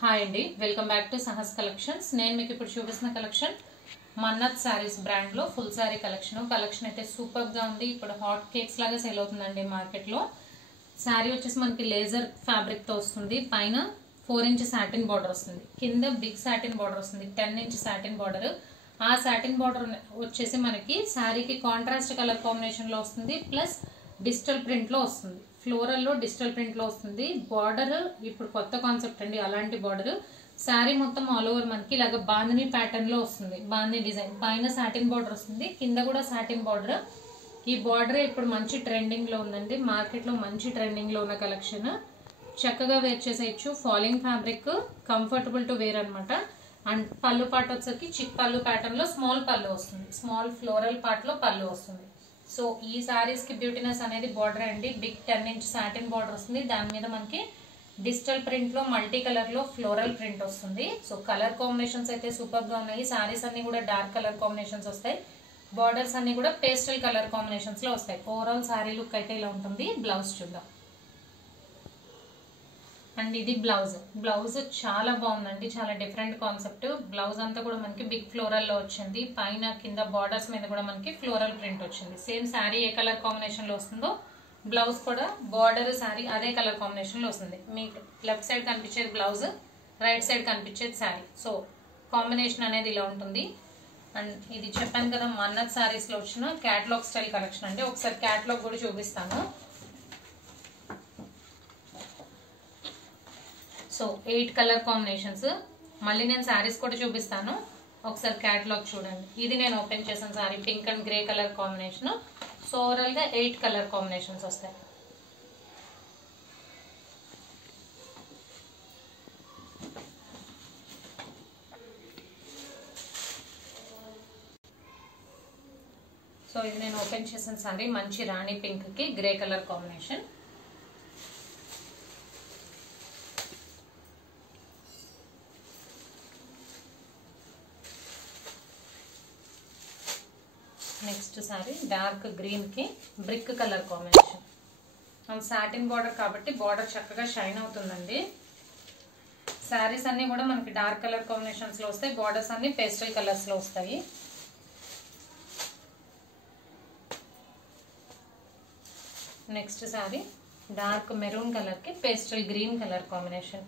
Hi అండి, welcome back to Sahas collections. నేను మీకు ఇప్పుడు చూపిస్తున్న కలెక్షన్ మన్నత్ సారీస్ బ్రాండ్ లో ఫుల్ సారీ కలెక్షన్ అయితే సూపర్ గా ఉంది. ఇప్పుడు హాట్ కేక్స్ లాగా సేల్ అవుతుందండి మార్కెట్ లో. సారీ వచ్చేసి మనకి లేజర్ ఫ్యాబ్రిక్ తో వస్తుంది. పైన 4 ఇంచ్ సాటిన్ బార్డర్ వస్తుంది, కింద బిగ్ సాటిన్ బార్డర్ వస్తుంది, 10 ఇంచ్ సాటిన్ బార్డర్. ఆ సాటిన్ బార్డర్ వచ్చేసి మనకి సారీకి కాంట్రాస్ట్ కలర్ కాంబినేషన్ లో వస్తుంది, ప్లస్ డిజిటల్ ప్రింట్ లో వస్తుంది. ఫ్లోరల్ లో డిజిటల్ ప్రింట్ లో వస్తుంది. బార్డర్ ఇప్పుడు కొత్త కాన్సెప్ట్ అండి, అలాంటి బార్డర్. శారీ మొత్తం ఆల్ ఓవర్ మనకి ఇలాగ బాందిని ప్యాటర్న్ లో వస్తుంది. బాందిని డిజైన్ పైన సాటిన్ బార్డర్ వస్తుంది, కింద కూడా సాటిన్ బార్డర్. ఈ బార్డర్ ఇప్పుడు మంచి ట్రెండింగ్ లో ఉందండి, మార్కెట్ లో మంచి ట్రెండింగ్ లో ఉన్న కలెక్షన్. చక్కగా వేర్ చేసేయచ్చు. Falling fabric, comfortable to wear అనమాట. అండ్ పళ్ళు పార్ట్ వచ్చేసరికి చిక్ పళ్ళు ప్యాటర్న్ లో స్మాల్ పళ్ళు వస్తుంది, స్మాల్ ఫ్లోరల్ పార్ట్ లో పళ్ళు వస్తుంది. సో ఈ సారీస్ కి బ్యూటీనెస్ అనేది బార్డర్ అండి. బిగ్ 10 ఇంచ్ సాటిన్ బార్డర్ వస్తుంది, దాని మీద మనకి డిజిటల్ ప్రింట్ లో మల్టీ కలర్ లో ఫ్లోరల్ ప్రింట్ వస్తుంది. సో కలర్ కాంబినేషన్స్ అయితే సూపర్ గా ఉన్నాయి. సారీస్ అన్ని కూడా డార్క్ కలర్ కాంబినేషన్స్ వస్తాయి. బార్డర్స్ అన్ని కూడా పేస్టల్ కలర్ కాంబినేషన్స్ లో వస్తాయి. ఓవరాల్ సారీ లుక్ అయితే ఇలా ఉంటుంది. బ్లౌజ్ చూద్దాం. అండ్ ఇది బ్లౌజ్ చాలా బాగుందండి, చాలా డిఫరెంట్ కాన్సెప్ట్. బ్లౌజ్ అంతా కూడా మనకి బిగ్ ఫ్లోరల్ లో వచ్చింది. పైన కింద బార్డర్స్ మీద కూడా మనకి ఫ్లోరల్ ప్రింట్ వచ్చింది. సేమ్ శారీ ఏ కలర్ కాంబినేషన్ లో వస్తుందో బ్లౌజ్ కూడా బార్డర్ శారీ అదే కలర్ కాంబినేషన్ లో వస్తుంది. మీకు లెఫ్ట్ సైడ్ కనిపించేది బ్లౌజ్, రైట్ సైడ్ కనిపించేది శారీ. సో కాంబినేషన్ అనేది ఇలా ఉంటుంది. అండ్ ఇది చెప్పాను కదా, మన్నత్ సారీస్ లో వచ్చిన క్యాటలాగ్ స్టైల్ కలెక్షన్ అండి. ఒకసారి క్యాటలాగ్ కూడా చూపిస్తాను. So 8 colour combinations. మళ్ళీ నేను శారీస్ కూడా చూపిస్తాను, ఒకసారి క్యాటలాగ్ చూడండి. ఇది నేను ఓపెన్ చేసిన sari pink and grey colour combination. So overall గా 8 కలర్ కాంబినేషన్స్ వస్తాయి. సో ఇది నేను ఓపెన్ చేసిన శారీ మంచి రాణి పింక్ కి grey colour combination. Next sari dark green కి brick colour combination. And satin border కాబట్టి బార్డర్ చక్కగా షైన్ అవుతుందండి. శారీస్ అన్ని కూడా మనకి డార్క్ కలర్ కాంబినేషన్స్ లో వస్తాయి. బార్డర్స్ అన్ని పేస్టల్ కలర్స్ లో వస్తాయి. Next sari dark maroon colour కి pastel green colour combination.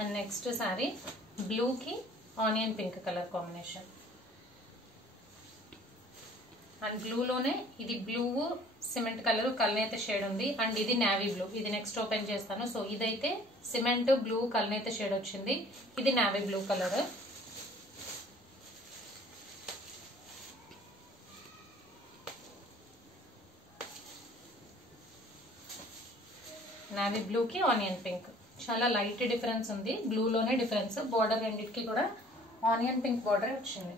And next sari blue కి onion pink colour combination. And బ్లూలోనే ఇది బ్లూ సిమెంట్ కలర్ కల్నేత షేడ్ ఉంది. అండ్ ఇది నావీ బ్లూ. ఇది నెక్స్ట్ ఓపెన్ చేస్తాను. సో ఇదైతే సిమెంట్ బ్లూ కల్నేత షేడ్ వచ్చింది, ఇది navy blue colour. Navy blue కి ఆనియన్ పింక్, చాలా లైట్ డిఫరెన్స్ ఉంది. బ్లూలోనే డిఫరెన్స్. బార్డర్ రెండింటికి కూడా ఆనియన్ పింక్ బార్డర్ వచ్చింది.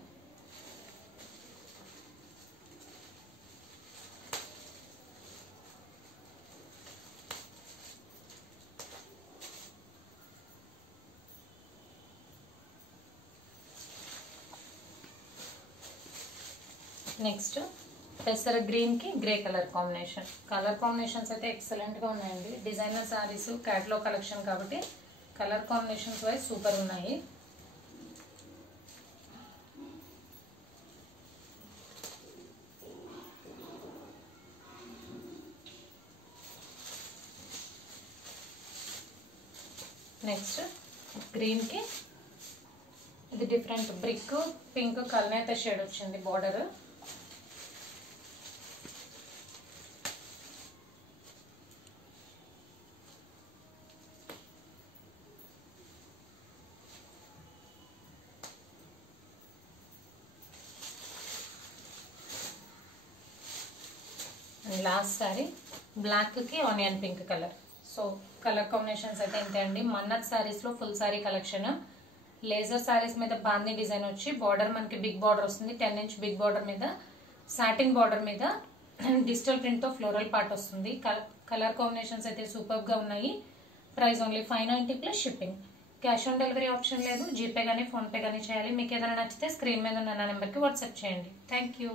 నెక్స్ట్ పెసర గ్రీన్ కి grey colour combination. Colour combinations అయితే ఎక్సలెంట్ గా ఉన్నాయండి. డిజైనర్ సారీస్ క్యాటలాగ్ కలెక్షన్ కాబట్టి కలర్ కాంబినేషన్స్ వైజ్ సూపర్ ఉన్నాయి. నెక్స్ట్ గ్రీన్ కి ఇది డిఫరెంట్ బ్రిక్ పింక్ కల్నేత షేడ్ వచ్చింది బార్డర్. లాస్ట్ సారీ బ్లాక్ కి onion pink colour. So colour combinations అయితే ఇంతే అండి. మన్నత్ సారీస్ లో full sorry collection. Laser saris మీద బాందీ డిజైన్ వచ్చి బార్డర్ మనకి బిగ్ బార్డర్ వస్తుంది, 10 ఇంచ్ బిగ్ బార్డర్ మీద సాటిన్ బార్డర్ మీద డిజిటల్ ప్రింట్తో ఫ్లోరల్ పార్ట్ వస్తుంది. కలర్ కాంబినేషన్స్ అయితే సూపర్గా ఉన్నాయి. Price only 590 plus shipping. Cash on delivery option లేదు. జీపే కానీ ఫోన్పే కానీ చేయాలి. మీకు ఏదైనా నచ్చితే స్క్రీన్ మీద ఉన్న నా నెంబర్కి వాట్సాప్ చేయండి. Thank you.